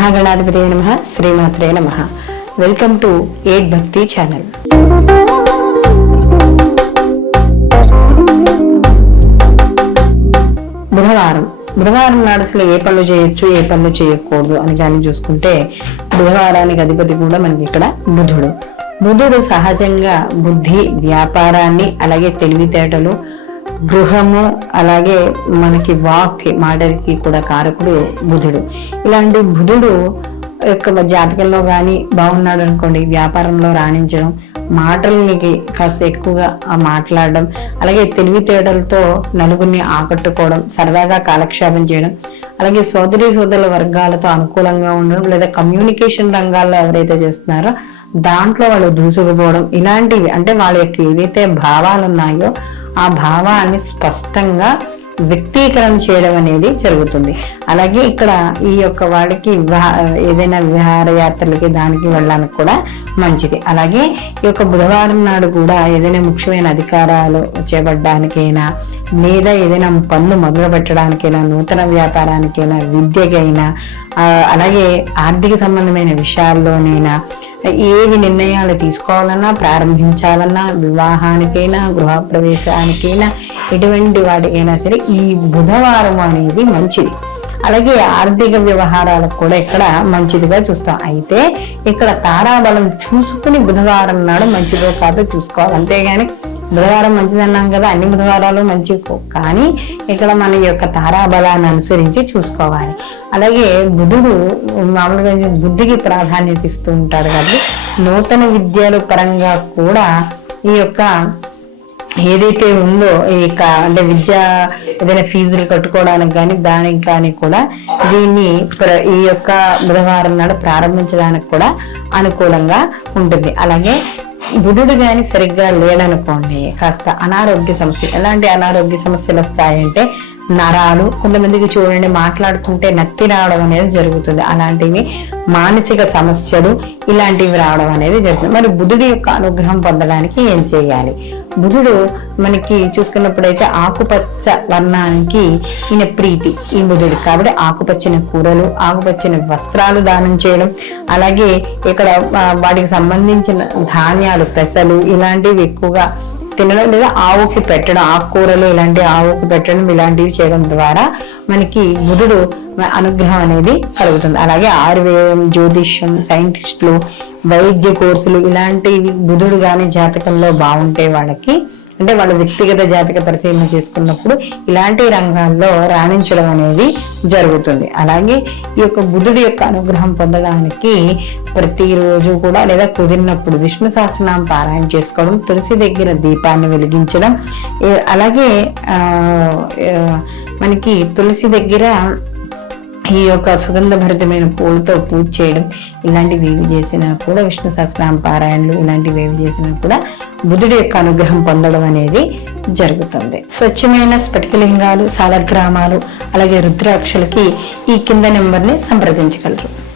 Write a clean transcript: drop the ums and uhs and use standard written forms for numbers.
మహాగణాధిపతి నమః, శ్రీమాత్రే నమః. వెల్కమ్ టు ఎయిట్ భక్తి ఛానల్. బుధవారం నాడు అసలు ఏ పనులు చేయొచ్చు, ఏ పనులు చేయకూడదు అని కానీ చూసుకుంటే, బుధవారానికి అధిపతి కూడా మనకి ఇక్కడ బుధుడు సహజంగా బుద్ధి, వ్యాపారాన్ని, అలాగే తెలివితేటలు, గృహము, అలాగే మనకి మాటకి కూడా కారకుడు బుధుడు. ఇలాంటి బుధుడు యొక్క జాతకంలో కానీ బాగున్నాడు అనుకోండి, వ్యాపారంలో రాణించడం, మాటలకి కాస్త ఎక్కువగా మాట్లాడడం, అలాగే తెలివితేటలతో నలుగురిని ఆకట్టుకోవడం, సరదాగా కాలక్షేపం చేయడం, అలాగే సోదరుల వర్గాలతో అనుకూలంగా ఉండడం, లేదా కమ్యూనికేషన్ రంగాల్లో ఎవరైతే చేస్తున్నారో దాంట్లో వాళ్ళు దూసుకుపోవడం, ఇలాంటివి అంటే వాళ్ళ యొక్క ఏదైతే భావాలు ఉన్నాయో ఆ భావాన్ని స్పష్టంగా వ్యక్తీకరణ చేయడం అనేది జరుగుతుంది. అలాగే ఇక్కడ ఈ యొక్క వాడికి ఏదైనా విహారయాత్రలకి దానికి వెళ్ళడానికి కూడా మంచిది. అలాగే ఈ యొక్క బుధవారం నాడు కూడా ఏదైనా ముఖ్యమైన అధికారాలు చేపట్టడానికైనా, లేదా ఏదైనా పనులు మొదలు పెట్టడానికైనా, నూతన వ్యాపారానికైనా, విద్యకైనా, అలాగే ఆర్థిక సంబంధమైన విషయాల్లోనైనా ఏవి నిర్ణయాలు తీసుకోవాలన్నా, ప్రారంభించాలన్నా, వివాహానికైనా, గృహప్రవేశానికైనా, ఎటువంటి వాటికైనా సరే ఈ బుధవారం అనేది మంచిది. అలాగే ఆర్థిక వ్యవహారాలకు కూడా ఇక్కడ మంచిదిగా చూస్తాం. అయితే ఇక్కడ తారాబలం చూసుకుని బుధవారం నాడు మంచిదో కాదో చూసుకోవాలి. అంతేగాని బుధవారం మంచిదన్నాం కదా, అన్ని బుధవారాలు మంచివి కానీ ఇక్కడ మన యొక్క తారాబలాన్ని అనుసరించి చూసుకోవాలి. అలాగే బుధుడు మామూలుగా బుద్ధికి ప్రాధాన్యత ఇస్తూ ఉంటాడు కాబట్టి నూతన విద్యల పరంగా కూడా ఈ యొక్క ఏదైతే ఉందో అంటే విద్య ఏదైనా ఫీజులు కట్టుకోవడానికి కానీ దానికి కానీ కూడా దీన్ని ఈ యొక్క బుధవారం నాడు ప్రారంభించడానికి కూడా అనుకూలంగా ఉంటుంది. అలాగే బుధుడు కానీ సరిగ్గా లేడనుకోండి, కాస్త అనారోగ్య సమస్యలు, ఎలాంటి అనారోగ్య సమస్యలు వస్తాయంటే నరాలు, కొంతమందికి చూడండి మాట్లాడుతుంటే నత్తి రావడం అనేది జరుగుతుంది. అలాంటివి మానసిక సమస్యలు ఇలాంటివి రావడం అనేది జరుగుతుంది. మరి బుధుడి యొక్క అనుగ్రహం పొందడానికి ఏం చేయాలి? బుధుడు మనకి చూసుకున్నప్పుడైతే ఆకుపచ్చ వర్ణానికి ఈయన ప్రీతి ఈ బుధుడు కాబట్టి ఆకుపచ్చని కూరలు, ఆకుపచ్చని వస్త్రాలు దానం చేయడం, అలాగే ఇక్కడ వాటికి సంబంధించిన ధాన్యాలు, పెసలు ఇలాంటివి ఎక్కువగా తినడం, లేదా ఆవుకి పెట్టడం, ఆకుకూరలు ఇలాంటి ఆవుకి పెట్టడం, ఇలాంటివి చేయడం ద్వారా మనకి బుధుడు అనుగ్రహం అనేది కలుగుతుంది. అలాగే ఆయుర్వేదం, జ్యోతిష్యం, సైంటిస్టులు, వైద్య కోర్సులు ఇలాంటివి బుధుడు కానీ జాతకంలో బాగుంటే వాళ్ళకి, అంటే వాళ్ళ వ్యక్తిగత జాతక పరిశీలన చేసుకున్నప్పుడు ఇలాంటి రంగాల్లో రాణించడం అనేది జరుగుతుంది. అలాగే ఈ యొక్క బుధుడి యొక్క అనుగ్రహం పొందడానికి ప్రతిరోజు కూడా లేదా కుదిరినప్పుడు విష్ణు సహస్రనామం పారాయణ చేసుకోవడం, తులసి దగ్గర దీపాన్ని వెలిగించడం, అలాగే మనకి తులసి దగ్గర ఈ యొక్క సుగంధభరితమైన పూలతో పూజ చేయడం, ఇలాంటివి ఏవి చేసినా కూడా, విష్ణు సహస్రనామ పారాయణలు ఇలాంటివి ఏవి చేసినా కూడా బుధుడి యొక్క అనుగ్రహం పొందడం అనేది జరుగుతుంది. స్వచ్ఛమైన స్ఫటికలింగాలు, సాలగ్రామాలు, అలాగే రుద్రాక్షలకి ఈ కింద నెంబర్ని సంప్రదించగలరు.